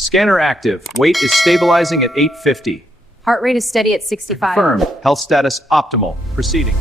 Scanner active. Weight is stabilizing at 850. Heart rate is steady at 65. Confirmed. Health status optimal. Proceeding.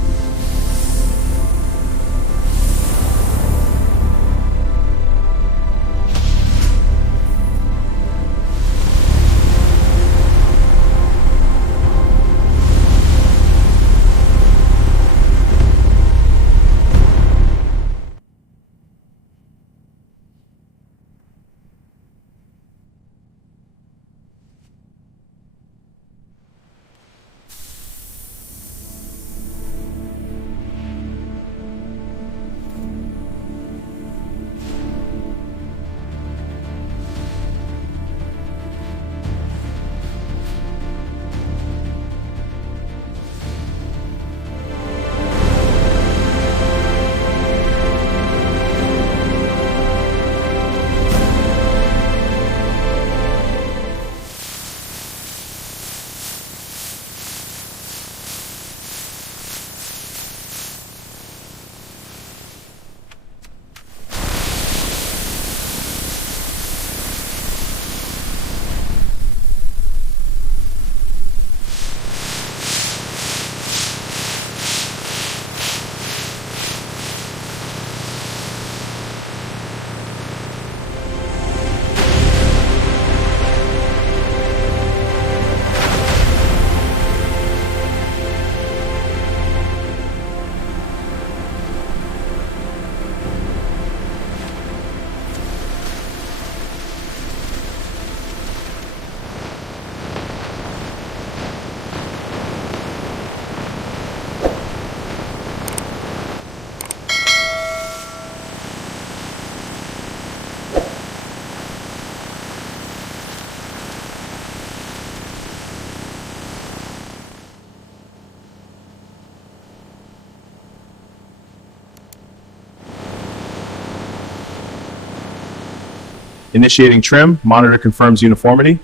Initiating trim. Monitor confirms uniformity.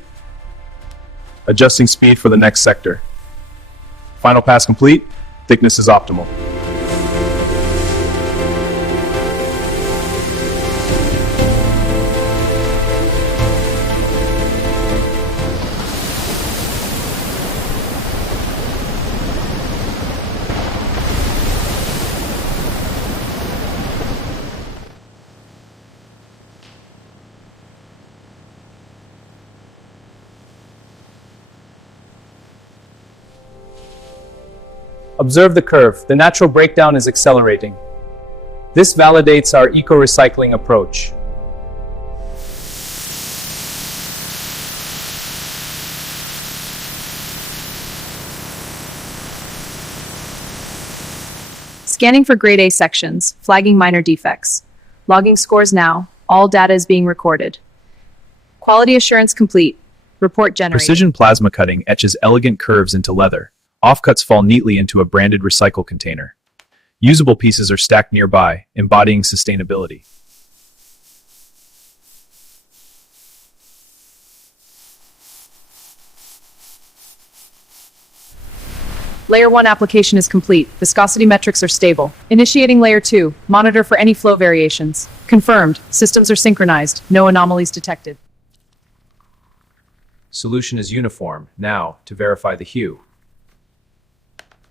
Adjusting speed for the next sector. Final pass complete. Thickness is optimal. Observe the curve. The natural breakdown is accelerating. This validates our eco-recycling approach. Scanning for grade A sections, flagging minor defects. Logging scores now. All data is being recorded. Quality assurance complete. Report generated. Precision plasma cutting etches elegant curves into leather. Offcuts fall neatly into a branded recycle container. Usable pieces are stacked nearby, embodying sustainability. Layer 1 application is complete. Viscosity metrics are stable. Initiating Layer 2. Monitor for any flow variations. Confirmed. Systems are synchronized. No anomalies detected. Solution is uniform. Now, to verify the hue.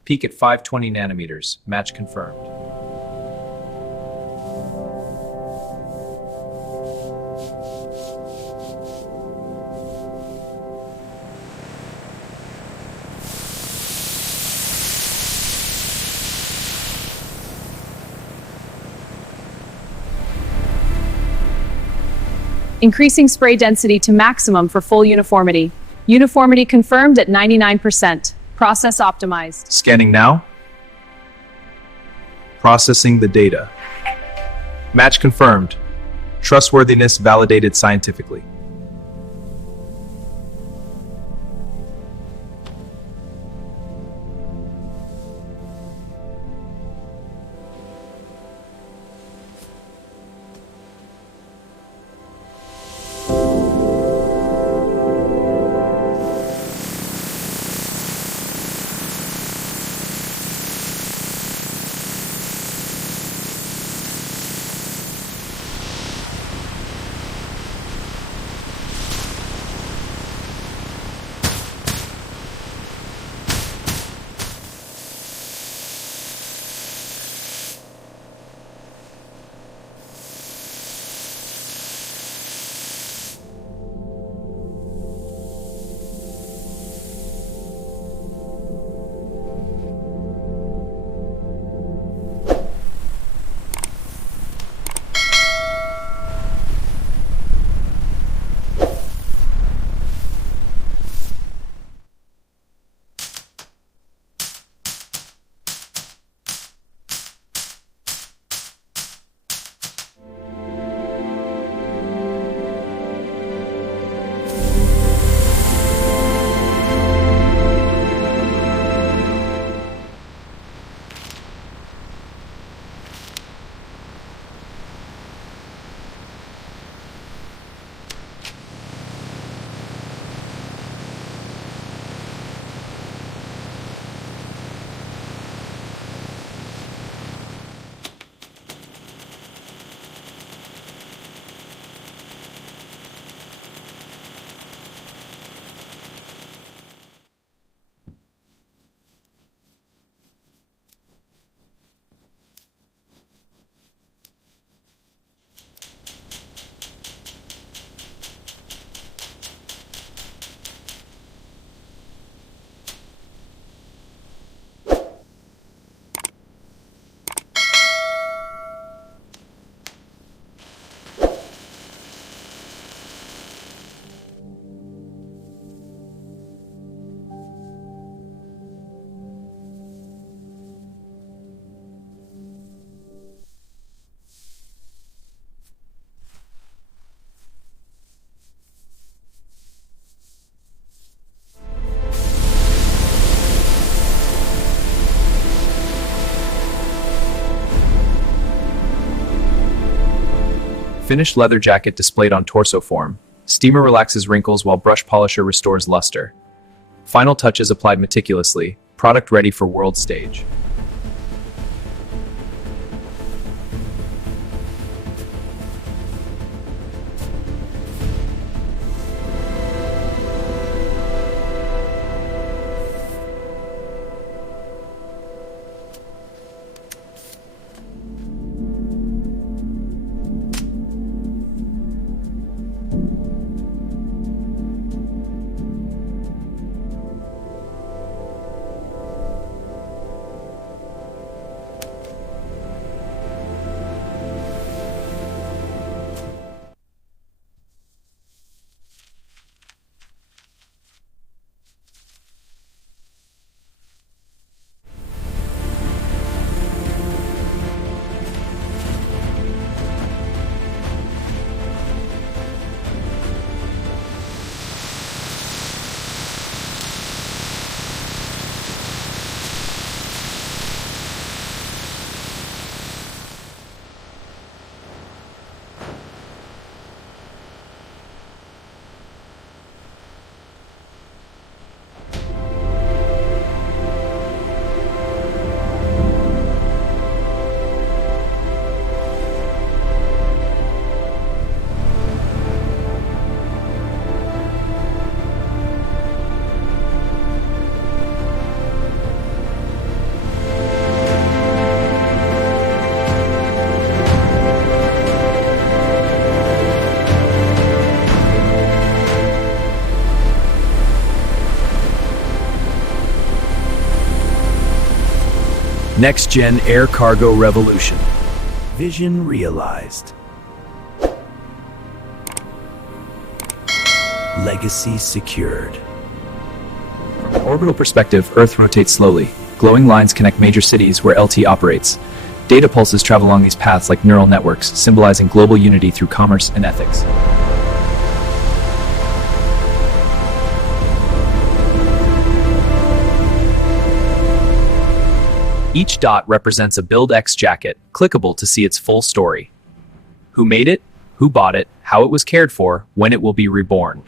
Peak at 520 nanometers. Match confirmed. Increasing spray density to maximum for full uniformity. Uniformity confirmed at 99%. Process optimized. Scanning now. Processing the data. Match confirmed. Trustworthiness validated scientifically. Finished leather jacket displayed on torso form. Steamer relaxes wrinkles while brush polisher restores luster. Final touches applied meticulously. Product ready for world stage. Next-gen air cargo revolution. Vision realized. Legacy secured. From an orbital perspective, Earth rotates slowly. Glowing lines connect major cities where LT operates. Data pulses travel along these paths like neural networks, symbolizing global unity through commerce and ethics. Each dot represents a Build X jacket, clickable to see its full story. Who made it, who bought it, how it was cared for, when it will be reborn.